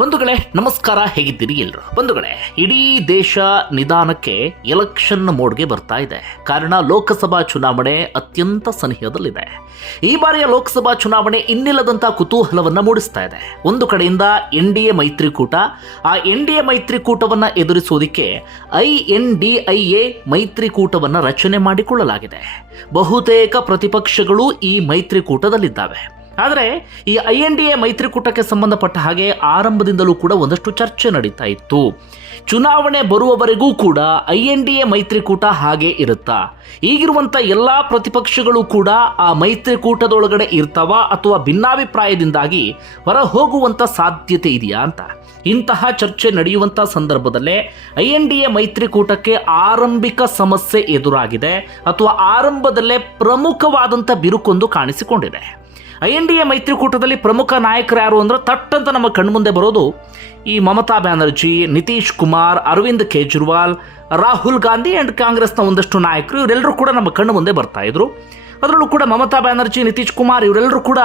ಬಂಧುಗಳೇ, ನಮಸ್ಕಾರ, ಹೇಗಿದ್ದೀರಿ ಎಲ್ರು? ಬಂಧುಗಳೇ, ಇಡೀ ದೇಶ ನಿಧಾನಕ್ಕೆ ಎಲೆಕ್ಷನ್ ಮೋಡ್ಗೆ ಬರ್ತಾ ಇದೆ. ಕಾರಣ ಲೋಕಸಭಾ ಚುನಾವಣೆ ಅತ್ಯಂತ ಸನಿಹದಲ್ಲಿದೆ. ಈ ಬಾರಿಯ ಲೋಕಸಭಾ ಚುನಾವಣೆ ಇನ್ನಿಲ್ಲದಂತ ಕುತೂಹಲವನ್ನ ಮೂಡಿಸ್ತಾ ಇದೆ. ಒಂದು ಕಡೆಯಿಂದ ಎನ್ ಡಿ ಎ ಮೈತ್ರಿಕೂಟ, ಆ ಎನ್ ಡಿ ಎ ಮೈತ್ರಿಕೂಟವನ್ನ ಎದುರಿಸೋದಿಕ್ಕೆ I N D I A ಮೈತ್ರಿಕೂಟವನ್ನ ರಚನೆ ಮಾಡಿಕೊಳ್ಳಲಾಗಿದೆ. ಬಹುತೇಕ ಪ್ರತಿಪಕ್ಷಗಳು ಈ ಮೈತ್ರಿಕೂಟದಲ್ಲಿದ್ದಾವೆ. ಆದರೆ ಈ ಐ ಎನ್ ಡಿ ಎ ಮೈತ್ರಿಕೂಟಕ್ಕೆ ಸಂಬಂಧಪಟ್ಟ ಹಾಗೆ ಆರಂಭದಿಂದಲೂ ಕೂಡ ಒಂದಷ್ಟು ಚರ್ಚೆ ನಡೀತಾ ಇತ್ತು. ಚುನಾವಣೆ ಬರುವವರೆಗೂ ಕೂಡ ಐ ಎನ್ ಡಿ ಎ ಮೈತ್ರಿಕೂಟ ಹಾಗೆ ಇರುತ್ತಾ? ಈಗಿರುವಂಥ ಎಲ್ಲ ಪ್ರತಿಪಕ್ಷಗಳು ಕೂಡ ಆ ಮೈತ್ರಿಕೂಟದೊಳಗಡೆ ಇರ್ತಾವ ಅಥವಾ ಭಿನ್ನಾಭಿಪ್ರಾಯದಿಂದಾಗಿ ಹೊರ ಹೋಗುವಂಥ ಸಾಧ್ಯತೆ ಇದೆಯಾ ಅಂತ? ಇಂತಹ ಚರ್ಚೆ ನಡೆಯುವಂಥ ಸಂದರ್ಭದಲ್ಲೇ ಐ ಎನ್ ಡಿ ಎ ಮೈತ್ರಿಕೂಟಕ್ಕೆ ಆರಂಭಿಕ ಸಮಸ್ಯೆ ಎದುರಾಗಿದೆ ಅಥವಾ ಆರಂಭದಲ್ಲೇ ಪ್ರಮುಖವಾದಂಥ ಬಿರುಕೊಂದು ಕಾಣಿಸಿಕೊಂಡಿದೆ. ಐ ಎನ್ ಡಿ ಎ ಮೈತ್ರಿಕೂಟದಲ್ಲಿ ಪ್ರಮುಖ ನಾಯಕರು ಯಾರು ಅಂದ್ರೆ ತಟ್ಟಂತ ನಮ್ಮ ಕಣ್ಮುಂದೆ ಬರೋದು ಈ ಮಮತಾ ಬ್ಯಾನರ್ಜಿ, ನಿತೀಶ್ ಕುಮಾರ್, ಅರವಿಂದ್ ಕೇಜ್ರಿವಾಲ್, ರಾಹುಲ್ ಗಾಂಧಿ ಆ್ಯಂಡ್ ಕಾಂಗ್ರೆಸ್ನ ಒಂದಷ್ಟು ನಾಯಕರು ಇವರೆಲ್ಲರೂ ಕೂಡ ನಮ್ಮ ಕಣ್ಣು ಮುಂದೆ ಬರ್ತಾ ಇದ್ರು. ಅದರಲ್ಲೂ ಕೂಡ ಮಮತಾ ಬ್ಯಾನರ್ಜಿ, ನಿತೀಶ್ ಕುಮಾರ್ ಇವರೆಲ್ಲರೂ ಕೂಡ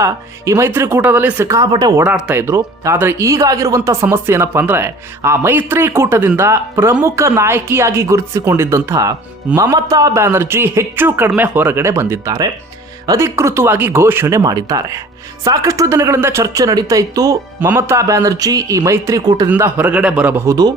ಈ ಮೈತ್ರಿಕೂಟದಲ್ಲಿ ಸಿಕ್ಕಾಪಟ್ಟೆ ಓಡಾಡ್ತಾ ಇದ್ರು. ಆದರೆ ಈಗಾಗಿರುವಂಥ ಸಮಸ್ಯೆ ಏನಪ್ಪ ಅಂದರೆ ಆ ಮೈತ್ರಿಕೂಟದಿಂದ ಪ್ರಮುಖ ನಾಯಕಿಯಾಗಿ ಗುರುತಿಸಿಕೊಂಡಿದ್ದಂತಹ ಮಮತಾ ಬ್ಯಾನರ್ಜಿ ಹೆಚ್ಚು ಕಡಿಮೆ ಹೊರಗಡೆ ಬಂದಿದ್ದಾರೆ. ಅಧಿಕೃತವಾಗಿ ಘೋಷಣೆ ಮಾಡಿದ್ದಾರೆ. ಸಾಕಷ್ಟು ದಿನಗಳಿಂದ ಚರ್ಚೆ ನಡೀತಾ ಇತ್ತು. ಮಮತಾ ಬ್ಯಾನರ್ಜಿ ಈ ಮೈತ್ರಿಕೂಟದಿಂದ ಹೊರಗಡೆ ಬರಬಹುದು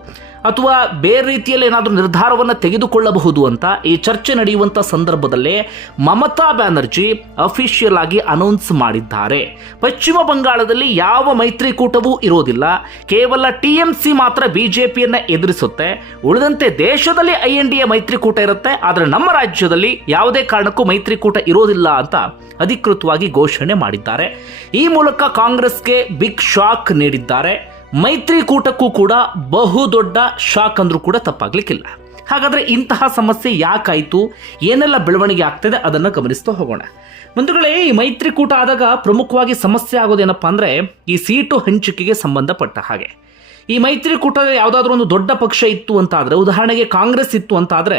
ಅಥವಾ ಬೇರೆ ರೀತಿಯಲ್ಲಿ ಏನಾದರೂ ನಿರ್ಧಾರವನ್ನು ತೆಗೆದುಕೊಳ್ಳಬಹುದು ಅಂತ ಈ ಚರ್ಚೆ ನಡೆಯುವಂಥ ಸಂದರ್ಭದಲ್ಲೇ ಮಮತಾ ಬ್ಯಾನರ್ಜಿ ಅಫಿಷಿಯಲ್ ಆಗಿ ಅನೌನ್ಸ್ ಮಾಡಿದ್ದಾರೆ. ಪಶ್ಚಿಮ ಬಂಗಾಳದಲ್ಲಿ ಯಾವ ಮೈತ್ರಿಕೂಟವೂ ಇರೋದಿಲ್ಲ. ಕೇವಲ ಟಿ ಎಂ ಸಿ ಮಾತ್ರ ಬಿಜೆಪಿಯನ್ನ ಎದುರಿಸುತ್ತೆ. ಉಳಿದಂತೆ ದೇಶದಲ್ಲಿ ಐ ಎನ್ ಡಿ ಎ ಮೈತ್ರಿಕೂಟ ಇರುತ್ತೆ. ಆದರೆ ನಮ್ಮ ರಾಜ್ಯದಲ್ಲಿ ಯಾವುದೇ ಕಾರಣಕ್ಕೂ ಮೈತ್ರಿಕೂಟ ಇರೋದಿಲ್ಲ ಅಂತ ಅಧಿಕೃತವಾಗಿ ಘೋಷಣೆ ಮಾಡಿದ್ದಾರೆ. ಈ ಮೂಲಕ ಕಾಂಗ್ರೆಸ್ಗೆ ಬಿಗ್ ಶಾಕ್ ನೀಡಿದ್ದಾರೆ. ಮೈತ್ರಿಕೂಟಕ್ಕೂ ಕೂಡ ಬಹುದೊಡ್ಡ ಶಾಕ್ ಅಂದರೂ ಕೂಡ ತಪ್ಪಾಗ್ಲಿಕ್ಕಿಲ್ಲ. ಹಾಗಾದರೆ ಇಂತಹ ಸಮಸ್ಯೆ ಯಾಕಾಯಿತು? ಏನೆಲ್ಲ ಬೆಳವಣಿಗೆ ಆಗ್ತದೆ? ಅದನ್ನು ಗಮನಿಸ್ತಾ ಹೋಗೋಣ. ಬಂಧುಗಳೇ, ಈ ಮೈತ್ರಿಕೂಟ ಆದಾಗ ಪ್ರಮುಖವಾಗಿ ಸಮಸ್ಯೆ ಆಗೋದೇನಪ್ಪ ಅಂದರೆ ಈ ಸೀಟು ಹಂಚಿಕೆಗೆ ಸಂಬಂಧಪಟ್ಟ ಹಾಗೆ. ಈ ಮೈತ್ರಿಕೂಟದಲ್ಲಿ ಯಾವುದಾದ್ರೂ ಒಂದು ದೊಡ್ಡ ಪಕ್ಷ ಇತ್ತು ಅಂತಾದರೆ, ಉದಾಹರಣೆಗೆ ಕಾಂಗ್ರೆಸ್ ಇತ್ತು ಅಂತ ಆದರೆ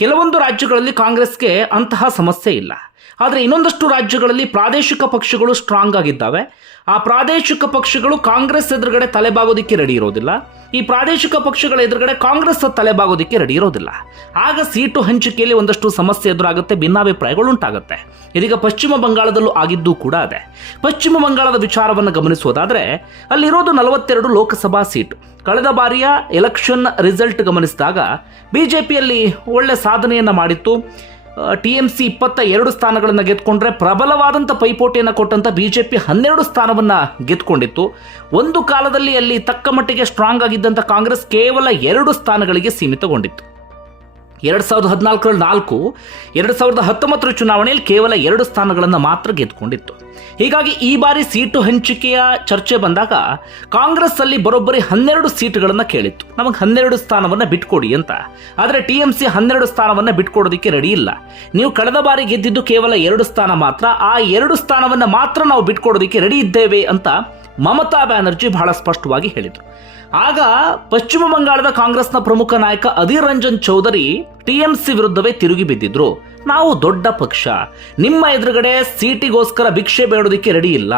ಕೆಲವೊಂದು ರಾಜ್ಯಗಳಲ್ಲಿ ಕಾಂಗ್ರೆಸ್ಗೆ ಅಂತಹ ಸಮಸ್ಯೆ ಇಲ್ಲ. ಆದರೆ ಇನ್ನೊಂದಷ್ಟು ರಾಜ್ಯಗಳಲ್ಲಿ ಪ್ರಾದೇಶಿಕ ಪಕ್ಷಗಳು ಸ್ಟ್ರಾಂಗ್ ಆಗಿದ್ದಾವೆ. ಆ ಪ್ರಾದೇಶಿಕ ಪಕ್ಷಗಳು ಕಾಂಗ್ರೆಸ್ ಎದುರುಗಡೆ ತಲೆಬಾಗೋದಿಕ್ಕೆ ರೆಡಿ ಇರೋದಿಲ್ಲ. ಈ ಪ್ರಾದೇಶಿಕ ಪಕ್ಷಗಳ ಎದುರುಗಡೆ ಕಾಂಗ್ರೆಸ್ ತಲೆಬಾಗೋದಿಕ್ಕೆ ರೆಡಿ ಇರೋದಿಲ್ಲ. ಆಗ ಸೀಟು ಹಂಚಿಕೆಯಲ್ಲಿ ಒಂದಷ್ಟು ಸಮಸ್ಯೆ ಎದುರಾಗುತ್ತೆ, ಭಿನ್ನಾಭಿಪ್ರಾಯಗಳು ಉಂಟಾಗುತ್ತೆ. ಇದೀಗ ಪಶ್ಚಿಮ ಬಂಗಾಳದಲ್ಲೂ ಆಗಿದ್ದು ಕೂಡ ಅದೇ. ಪಶ್ಚಿಮ ಬಂಗಾಳದ ವಿಚಾರವನ್ನು ಗಮನಿಸುವುದಾದರೆ, ಅಲ್ಲಿರೋದು ನಲವತ್ತೆರಡು ಲೋಕಸಭಾ ಸೀಟು. ಕಳೆದ ಬಾರಿಯ ಎಲೆಕ್ಷನ್ ರಿಸಲ್ಟ್ ಗಮನಿಸಿದಾಗ ಪಿಯಲ್ಲಿ ಒಳ್ಳೆ ಸಾಧನೆಯನ್ನು ಮಾಡಿತ್ತು. ಟಿ ಎಂ ಸಿ ಇಪ್ಪತ್ತ ಎರಡು ಸ್ಥಾನಗಳನ್ನು ಗೆದ್ಕೊಂಡ್ರೆ ಪ್ರಬಲವಾದಂಥ ಪೈಪೋಟಿಯನ್ನು ಕೊಟ್ಟಂಥ ಬಿ ಜೆ ಪಿ ಹನ್ನೆರಡು ಸ್ಥಾನವನ್ನು ಗೆದ್ಕೊಂಡಿತ್ತು. ಒಂದು ಕಾಲದಲ್ಲಿ ಅಲ್ಲಿ ತಕ್ಕ ಮಟ್ಟಿಗೆ ಸ್ಟ್ರಾಂಗ್ ಆಗಿದ್ದಂಥ ಕಾಂಗ್ರೆಸ್ ಕೇವಲ ಎರಡು ಸ್ಥಾನಗಳಿಗೆ ಸೀಮಿತಗೊಂಡಿತ್ತು. ಎರಡು ಸಾವಿರದ ಹದಿನಾಲ್ಕರಲ್ಲಿ ನಾಲ್ಕು, ಎರಡು ಸಾವಿರದ ಹತ್ತೊಂಬತ್ತರ ಚುನಾವಣೆಯಲ್ಲಿ ಕೇವಲ ಎರಡು ಸ್ಥಾನಗಳನ್ನು ಮಾತ್ರ ಗೆದ್ದುಕೊಂಡಿತ್ತು. ಹೀಗಾಗಿ ಈ ಬಾರಿ ಸೀಟು ಹಂಚಿಕೆಯ ಚರ್ಚೆ ಬಂದಾಗ ಕಾಂಗ್ರೆಸ್ ಅಲ್ಲಿ ಬರೋಬ್ಬರಿ ಹನ್ನೆರಡು ಸೀಟುಗಳನ್ನು ಕೇಳಿತ್ತು. ನಮಗೆ ಹನ್ನೆರಡು ಸ್ಥಾನವನ್ನು ಬಿಟ್ಕೊಡಿ ಅಂತ. ಆದರೆ ಟಿ ಎಂ ಸಿ ಹನ್ನೆರಡು ಸ್ಥಾನವನ್ನು ಬಿಟ್ಕೊಡೋದಕ್ಕೆ ರೆಡಿ ಇಲ್ಲ. ನೀವು ಕಳೆದ ಬಾರಿ ಗೆದ್ದಿದ್ದು ಕೇವಲ ಎರಡು ಸ್ಥಾನ ಮಾತ್ರ. ಆ ಎರಡು ಸ್ಥಾನವನ್ನು ಮಾತ್ರ ನಾವು ಬಿಟ್ಕೊಡೋದಕ್ಕೆ ರೆಡಿ ಇದ್ದೇವೆ ಅಂತ ಮಮತಾ ಬ್ಯಾನರ್ಜಿ ಬಹಳ ಸ್ಪಷ್ಟವಾಗಿ ಹೇಳಿದರು. ಆಗ ಪಶ್ಚಿಮ ಬಂಗಾಳದ ಕಾಂಗ್ರೆಸ್ನ ಪ್ರಮುಖ ನಾಯಕ ಅಧೀರ್ ರಂಜನ್ ಚೌಧರಿ ಟಿಎಂಸಿ ವಿರುದ್ಧವೇ ತಿರುಗಿ ಬಿದ್ದಿದ್ರು. ನಾವು ದೊಡ್ಡ ಪಕ್ಷ. ನಿಮ್ಮ ಎದುರುಗಡೆ ಸೀಟಿಗೋಸ್ಕರ ಭಿಕ್ಷೆ ಬೇಡೋದಕ್ಕೆ ರೆಡಿ ಇಲ್ಲ.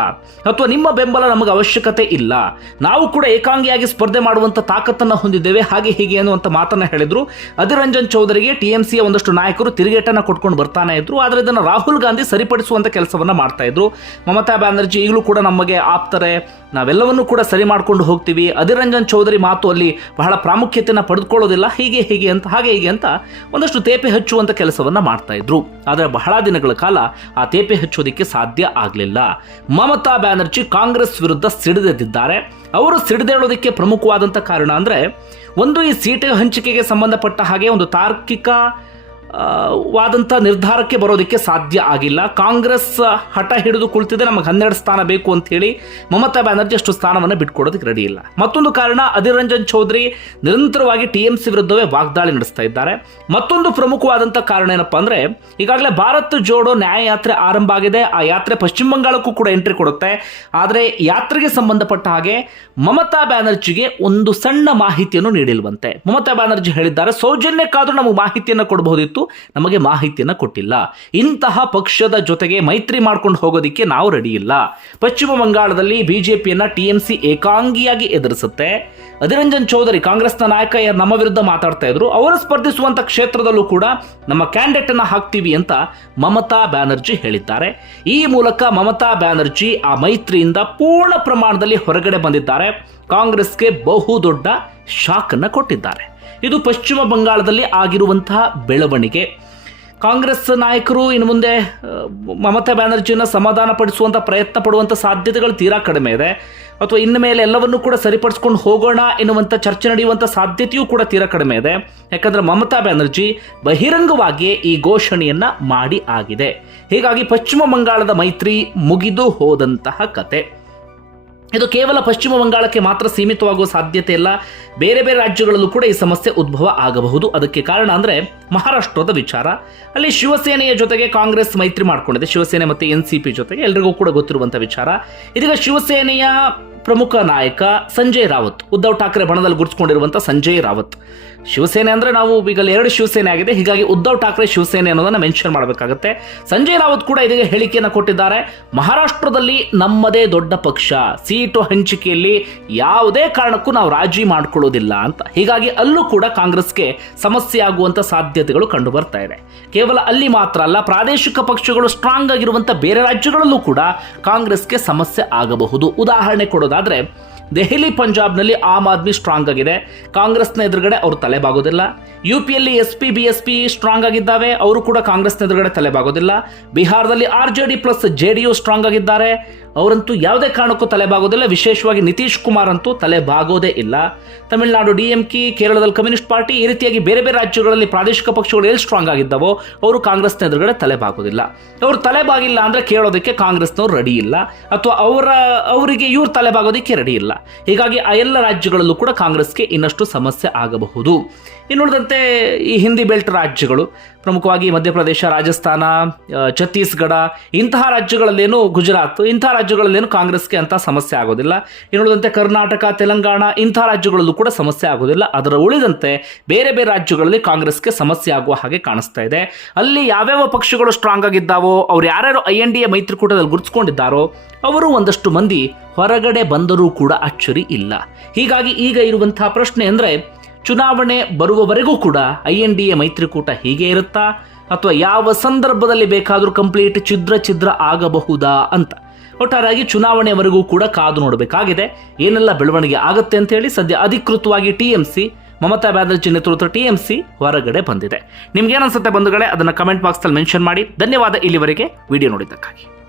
ಅಥವಾ ನಿಮ್ಮ ಬೆಂಬಲ ನಮಗೆ ಅವಶ್ಯಕತೆ ಇಲ್ಲ. ನಾವು ಕೂಡ ಏಕಾಂಗಿಯಾಗಿ ಸ್ಪರ್ಧೆ ಮಾಡುವಂತ ತಾಕತ್ತನ್ನು ಹೊಂದಿದ್ದೇವೆ. ಹಾಗೆ ಹೀಗೆ ಅನ್ನುವಂಥ ಮಾತನ್ನ ಹೇಳಿದ್ರು. ಅಧೀರ್ ರಂಜನ್ ಚೌಧರಿಗೆ ಟಿಎಂಸಿಯ ಒಂದಷ್ಟು ನಾಯಕರು ತಿರುಗೇಟನ್ನ ಕೊಟ್ಕೊಂಡು ಬರ್ತಾನೆ ಇದ್ರು. ಆದರೆ ಇದನ್ನು ರಾಹುಲ್ ಗಾಂಧಿ ಸರಿಪಡಿಸುವಂತ ಕೆಲಸವನ್ನ ಮಾಡ್ತಾ ಇದ್ರು. ಮಮತಾ ಬ್ಯಾನರ್ಜಿ ಈಗಲೂ ಕೂಡ ನಮಗೆ ಆಪ್ತಾರೆ. ನಾವೆಲ್ಲವನ್ನೂ ಕೂಡ ಸರಿ ಮಾಡ್ಕೊಂಡು ಹೋಗ್ತೀವಿ. ಅಧಿರಂಜನ್ ರಂಜನ್ ಚೌಧರಿ ಮಾತು ಅಲ್ಲಿ ಬಹಳ ಪ್ರಾಮುಖ್ಯತೆಯನ್ನು ಪಡೆದುಕೊಳ್ಳೋದಿಲ್ಲ. ಹೀಗೆ ಹೀಗೆ ಅಂತ, ಹಾಗೆ ಹೀಗೆ ಅಂತ ಒಂದಷ್ಟು ತೇಪೆ ಹಚ್ಚುವಂತ ಕೆಲಸವನ್ನ ಮಾಡ್ತಾ ಇದ್ರು. ಆದರೆ ಬಹಳ ದಿನಗಳ ಕಾಲ ಆ ತೇಪೆ ಹಚ್ಚೋದಿಕ್ಕೆ ಸಾಧ್ಯ ಆಗಲಿಲ್ಲ. ಮಮತಾ ಬ್ಯಾನರ್ಜಿ ಕಾಂಗ್ರೆಸ್ ವಿರುದ್ಧ ಸಿಡಿದೆದ್ದಿದ್ದಾರೆ. ಅವರು ಸಿಡಿದೇಳೋದಕ್ಕೆ ಪ್ರಮುಖವಾದಂಥ ಕಾರಣ ಅಂದರೆ, ಒಂದು ಈ ಸೀಟು ಹಂಚಿಕೆಗೆ ಸಂಬಂಧಪಟ್ಟ ಹಾಗೆ ಒಂದು ತಾರ್ಕಿಕ ವಾದಂಥ ನಿರ್ಧಾರಕ್ಕೆ ಬರೋದಕ್ಕೆ ಸಾಧ್ಯ ಆಗಿಲ್ಲ. ಕಾಂಗ್ರೆಸ್ ಹಠ ಹಿಡಿದು ಕುಳಿತಿದೆ. ನಮಗೆ ಹನ್ನೆರಡು ಸ್ಥಾನ ಬೇಕು ಅಂತ ಹೇಳಿ ಮಮತಾ ಬ್ಯಾನರ್ಜಿ ಅಷ್ಟು ಸ್ಥಾನವನ್ನು ಬಿಟ್ಕೊಡೋದಕ್ಕೆ ರೆಡಿ ಇಲ್ಲ. ಮತ್ತೊಂದು ಕಾರಣ ಅಧೀರ್ ರಂಜನ್ ಚೌಧರಿ ನಿರಂತರವಾಗಿ ಟಿ ಎಂ ಸಿ ವಿರುದ್ಧವೇ ವಾಗ್ದಾಳಿ ನಡೆಸ್ತಾ ಇದ್ದಾರೆ. ಮತ್ತೊಂದು ಪ್ರಮುಖವಾದಂಥ ಕಾರಣ ಏನಪ್ಪಾ ಅಂದರೆ, ಈಗಾಗಲೇ ಭಾರತ್ ಜೋಡೋ ನ್ಯಾಯ ಯಾತ್ರೆ ಆರಂಭ ಆಗಿದೆ. ಆ ಯಾತ್ರೆ ಪಶ್ಚಿಮ ಬಂಗಾಳಕ್ಕೂ ಕೂಡ ಎಂಟ್ರಿ ಕೊಡುತ್ತೆ. ಆದರೆ ಯಾತ್ರೆಗೆ ಸಂಬಂಧಪಟ್ಟ ಹಾಗೆ ಮಮತಾ ಬ್ಯಾನರ್ಜಿಗೆ ಒಂದು ಸಣ್ಣ ಮಾಹಿತಿಯನ್ನು ನೀಡಿಲ್ವಂತೆ. ಮಮತಾ ಬ್ಯಾನರ್ಜಿ ಹೇಳಿದ್ದಾರೆ, ಸೌಜನ್ಯಕ್ಕಾದರೂ ನಮಗೆ ಮಾಹಿತಿಯನ್ನು ಕೊಡಬಹುದಿತ್ತು. ನಮಗೆ ಮಾಹಿತಿಯನ್ನು ಕೊಟ್ಟಿಲ್ಲ. ಇಂತಹ ಪಕ್ಷದ ಜೊತೆಗೆ ಮೈತ್ರಿ ಮಾಡ್ಕೊಂಡು ಹೋಗೋದಿಕ್ಕೆ ನಾವು ರೆಡಿ ಇಲ್ಲ. ಪಶ್ಚಿಮ ಬಂಗಾಳದಲ್ಲಿ ಬಿಜೆಪಿಯನ್ನ ಟಿಎಂಸಿ ಏಕಾಂಗಿಯಾಗಿ ಎದುರಿಸುತ್ತೆ. ಅಧಿರಂಜನ್ ಚೌಧರಿ ಕಾಂಗ್ರೆಸ್ನ ನಾಯಕ ನಮ್ಮ ವಿರುದ್ಧ ಮಾತಾಡ್ತಾ ಇದ್ರು, ಅವರು ಸ್ಪರ್ಧಿಸುವಂತ ಕ್ಷೇತ್ರದಲ್ಲೂ ಕೂಡ ನಮ್ಮ ಕ್ಯಾಂಡಿಡೇಟ್ ಅನ್ನ ಹಾಕ್ತೀವಿ ಅಂತ ಮಮತಾ ಬ್ಯಾನರ್ಜಿ ಹೇಳಿದ್ದಾರೆ. ಈ ಮೂಲಕ ಮಮತಾ ಬ್ಯಾನರ್ಜಿ ಆ ಮೈತ್ರಿಯಿಂದ ಪೂರ್ಣ ಪ್ರಮಾಣದಲ್ಲಿ ಹೊರಗಡೆ ಬಂದಿದ್ದಾರೆ. ಕಾಂಗ್ರೆಸ್ಗೆ ಬಹುದೊಡ್ಡ ಶಾಕ್ ಅನ್ನ ಕೊಟ್ಟಿದ್ದಾರೆ. ಇದು ಪಶ್ಚಿಮ ಬಂಗಾಳದಲ್ಲಿ ಆಗಿರುವಂತಹ ಬೆಳವಣಿಗೆ. ಕಾಂಗ್ರೆಸ್ ನಾಯಕರು ಇನ್ನು ಮುಂದೆ ಮಮತಾ ಬ್ಯಾನರ್ಜಿಯನ್ನು ಸಮಾಧಾನ ಪಡಿಸುವಂಥ ಪ್ರಯತ್ನ ಪಡುವಂಥ ಸಾಧ್ಯತೆಗಳು ತೀರಾ ಕಡಿಮೆ ಇದೆ. ಅಥವಾ ಇನ್ನು ಮೇಲೆ ಎಲ್ಲವನ್ನೂ ಕೂಡ ಸರಿಪಡಿಸ್ಕೊಂಡು ಹೋಗೋಣ ಎನ್ನುವಂಥ ಚರ್ಚೆ ನಡೆಯುವಂಥ ಸಾಧ್ಯತೆಯೂ ಕೂಡ ತೀರಾ ಕಡಿಮೆ ಇದೆ. ಯಾಕಂದರೆ ಮಮತಾ ಬ್ಯಾನರ್ಜಿ ಬಹಿರಂಗವಾಗಿ ಈ ಘೋಷಣೆಯನ್ನು ಮಾಡಿ ಆಗಿದೆ. ಹೀಗಾಗಿ ಪಶ್ಚಿಮ ಬಂಗಾಳದ ಮೈತ್ರಿ ಮುಗಿದು ಹೋದಂತಹ ಕತೆ. ಇದು ಕೇವಲ ಪಶ್ಚಿಮ ಬಂಗಾಳಕ್ಕೆ ಮಾತ್ರ ಸೀಮಿತವಾಗುವ ಸಾಧ್ಯತೆ ಇಲ್ಲ. ಬೇರೆ ಬೇರೆ ರಾಜ್ಯಗಳಲ್ಲೂ ಕೂಡ ಈ ಸಮಸ್ಯೆ ಉದ್ಭವ ಆಗಬಹುದು. ಅದಕ್ಕೆ ಕಾರಣ ಅಂದರೆ ಮಹಾರಾಷ್ಟ್ರದ ವಿಚಾರ. ಅಲ್ಲಿ ಶಿವಸೇನೆಯ ಜೊತೆಗೆ ಕಾಂಗ್ರೆಸ್ ಮೈತ್ರಿ ಮಾಡಿಕೊಂಡಿದೆ. ಶಿವಸೇನೆ ಮತ್ತು ಎನ್ ಸಿ ಪಿ ಜೊತೆಗೆ ಎಲ್ರಿಗೂ ಕೂಡ ಗೊತ್ತಿರುವಂಥ ವಿಚಾರ. ಇದೀಗ ಶಿವಸೇನೆಯ ಪ್ರಮುಖ ನಾಯಕ ಸಂಜಯ್ ರಾವತ್, ಉದ್ಧವ್ ಠಾಕ್ರೆ ಬಣದಲ್ಲಿ ಗುರುತಿಸಿಕೊಂಡಿರುವಂಥ ಸಂಜಯ್ ರಾವತ್. ಶಿವಸೇನೆ ಅಂದ್ರೆ ನಾವು ಈಗ ಎರಡು ಶಿವಸೇನೆ ಆಗಿದೆ. ಹೀಗಾಗಿ ಉದ್ಧವ್ ಠಾಕ್ರೆ ಶಿವಸೇನೆ ಅನ್ನೋದನ್ನ ಮೆನ್ಷನ್ ಮಾಡಬೇಕಾಗುತ್ತೆ. ಸಂಜಯ್ ರಾವತ್ ಕೂಡ ಇದೀಗ ಹೇಳಿಕೆಯನ್ನು ಕೊಟ್ಟಿದ್ದಾರೆ. ಮಹಾರಾಷ್ಟ್ರದಲ್ಲಿ ನಮ್ಮದೇ ದೊಡ್ಡ ಪಕ್ಷ. ಸೀಟು ಹಂಚಿಕೆಯಲ್ಲಿ ಯಾವುದೇ ಕಾರಣಕ್ಕೂ ನಾವು ರಾಜಿ ಮಾಡ್ಕೊಳ್ಳೋದಿಲ್ಲ ಅಂತ. ಹೀಗಾಗಿ ಅಲ್ಲೂ ಕೂಡ ಕಾಂಗ್ರೆಸ್ಗೆ ಸಮಸ್ಯೆ ಆಗುವಂತ ಸಾಧ್ಯತೆಗಳು ಕಂಡು ಬರ್ತಾ ಇದೆ. ಕೇವಲ ಅಲ್ಲಿ ಮಾತ್ರ ಅಲ್ಲ, ಪ್ರಾದೇಶಿಕ ಪಕ್ಷಗಳು ಸ್ಟ್ರಾಂಗ್ ಆಗಿರುವಂತ ಬೇರೆ ರಾಜ್ಯಗಳಲ್ಲೂ ಕೂಡ ಕಾಂಗ್ರೆಸ್ಗೆ ಸಮಸ್ಯೆ ಆಗಬಹುದು. ಉದಾಹರಣೆ ಕೊಡೋದಾದ್ರೆ, ದೆಹಲಿ, ಪಂಜಾಬ್ನಲ್ಲಿ ಆಮ್ ಆದ್ಮಿ ಸ್ಟ್ರಾಂಗ್ ಆಗಿದೆ. ಕಾಂಗ್ರೆಸ್ನ ಎದುರುಗಡೆ ಅವರು ತಲೆಬಾಗೋದಿಲ್ಲ. ಯು ಪಿಯಲ್ಲಿ S P B S P strong ಆಗಿದ್ದಾವೆ, ಅವರು ಕೂಡ ಕಾಂಗ್ರೆಸ್ನ ಎದುರುಗಡೆ ತಲೆಬಾಗೋದಿಲ್ಲ. ಬಿಹಾರದಲ್ಲಿ R J D plus J D U strong ಆಗಿದ್ದಾರೆ. ಅವರಂತೂ ಯಾವುದೇ ಕಾರಣಕ್ಕೂ ತಲೆಬಾಗೋದಿಲ್ಲ. ವಿಶೇಷವಾಗಿ ನಿತೀಶ್ ಕುಮಾರ್ ಅಂತೂ ತಲೆಬಾಗೋದೇ ಇಲ್ಲ. ತಮಿಳುನಾಡು ಡಿ ಎಂ ಕೆ, ಕೇರಳದಲ್ಲಿ ಕಮ್ಯುನಿಸ್ಟ್ ಪಾರ್ಟಿ, ಈ ರೀತಿಯಾಗಿ ಬೇರೆ ಬೇರೆ ರಾಜ್ಯಗಳಲ್ಲಿ ಪ್ರಾದೇಶಿಕ ಪಕ್ಷಗಳು ಎಲ್ಲಿ ಸ್ಟ್ರಾಂಗ್ ಆಗಿದ್ದಾವೋ, ಅವರು ಕಾಂಗ್ರೆಸ್ನ ಎದುರುಗಡೆ ತಲೆಬಾಗೋದಿಲ್ಲ. ಅವರು ತಲೆಬಾಗಿಲ್ಲ ಅಂದ್ರೆ ಕೇಳೋದಕ್ಕೆ ಕಾಂಗ್ರೆಸ್ನವ್ರು ರೆಡಿ ಇಲ್ಲ. ಅಥವಾ ಅವರ, ಅವರಿಗೆ ಇವ್ರು ತಲೆಬಾಗೋದಕ್ಕೆ ರೆಡಿ ಇಲ್ಲ. ಹೀಗಾಗಿ ಆ ಎಲ್ಲ ರಾಜ್ಯಗಳಲ್ಲೂ ಕೂಡ ಕಾಂಗ್ರೆಸ್ಗೆ ಇನ್ನಷ್ಟು ಸಮಸ್ಯೆ ಆಗಬಹುದು. ಇನ್ನುಳಿದಂತೆ ಈ ಹಿಂದಿ ಬೆಲ್ಟ್ ರಾಜ್ಯಗಳು, ಪ್ರಮುಖವಾಗಿ ಮಧ್ಯಪ್ರದೇಶ, ರಾಜಸ್ಥಾನ ಛತ್ತೀಸ್ಗಢ, ಇಂತಹ ರಾಜ್ಯಗಳಲ್ಲೇನು ಗುಜರಾತ್, ಇಂತಹ ರಾಜ್ಯಗಳಲ್ಲೇನು ಕಾಂಗ್ರೆಸ್ಗೆ ಅಂತ ಸಮಸ್ಯೆ ಆಗೋದಿಲ್ಲ. ಇನ್ನುಳಿದಂತೆ ಕರ್ನಾಟಕ, ತೆಲಂಗಾಣ, ಇಂತಹ ರಾಜ್ಯಗಳಲ್ಲೂ ಕೂಡ ಸಮಸ್ಯೆ ಆಗೋದಿಲ್ಲ. ಅದರ ಉಳಿದಂತೆ ಬೇರೆ ಬೇರೆ ರಾಜ್ಯಗಳಲ್ಲಿ ಕಾಂಗ್ರೆಸ್ಗೆ ಸಮಸ್ಯೆ ಆಗುವ ಹಾಗೆ ಕಾಣಿಸ್ತಾ ಇದೆ. ಅಲ್ಲಿ ಯಾವ್ಯಾವ ಪಕ್ಷಗಳು ಸ್ಟ್ರಾಂಗ್ ಆಗಿದ್ದಾವೋ, ಅವ್ರು ಯಾರ್ಯಾರು ಐ ಎನ್ ಡಿ ಎ ಮೈತ್ರಿಕೂಟದಲ್ಲಿ ಗುರುತಿಸ್ಕೊಂಡಿದ್ದಾರೋ, ಅವರು ಒಂದಷ್ಟು ಮಂದಿ ಹೊರಗಡೆ ಬಂದರೂ ಕೂಡ ಅಚ್ಚರಿ ಇಲ್ಲ. ಹೀಗಾಗಿ ಈಗ ಇರುವಂತಹ ಪ್ರಶ್ನೆ ಅಂದರೆ ಚುನಾವಣೆ ಬರುವವರೆಗೂ ಕೂಡ ಐ ಎನ್ ಡಿ ಎ ಮೈತ್ರಿಕೂಟ ಹೀಗೆ ಇರುತ್ತಾ? ಅಥವಾ ಯಾವ ಸಂದರ್ಭದಲ್ಲಿ ಬೇಕಾದರೂ ಕಂಪ್ಲೀಟ್ ಛಿದ್ರ ಛಿದ್ರ ಆಗಬಹುದಾ ಅಂತ? ಒಟ್ಟಾರೆಯಾಗಿ ಚುನಾವಣೆವರೆಗೂ ಕೂಡ ಕಾದು ನೋಡಬೇಕಾಗಿದೆ. ಏನೆಲ್ಲ ಬೆಳವಣಿಗೆ ಆಗುತ್ತೆ ಅಂತ ಹೇಳಿ ಸದ್ಯ ಅಧಿಕೃತವಾಗಿ T M C, Mamata Banerjee ನೇತೃತ್ವ ಟಿ ಎಂ ಸಿ ಹೊರಗಡೆ ಬಂದಿದೆ. ನಿಮ್ಗೆ ಏನನ್ಸುತ್ತೆ ಬಂಧುಗಳೇ? ಅದನ್ನು ಕಮೆಂಟ್ ಬಾಕ್ಸಲ್ಲಿ ಮೆನ್ಷನ್ ಮಾಡಿ. ಧನ್ಯವಾದ ಇಲ್ಲಿವರೆಗೆ. ವಿಡಿಯೋ ನೋಡಿದ್ದಕ್ಕಾಗಿ.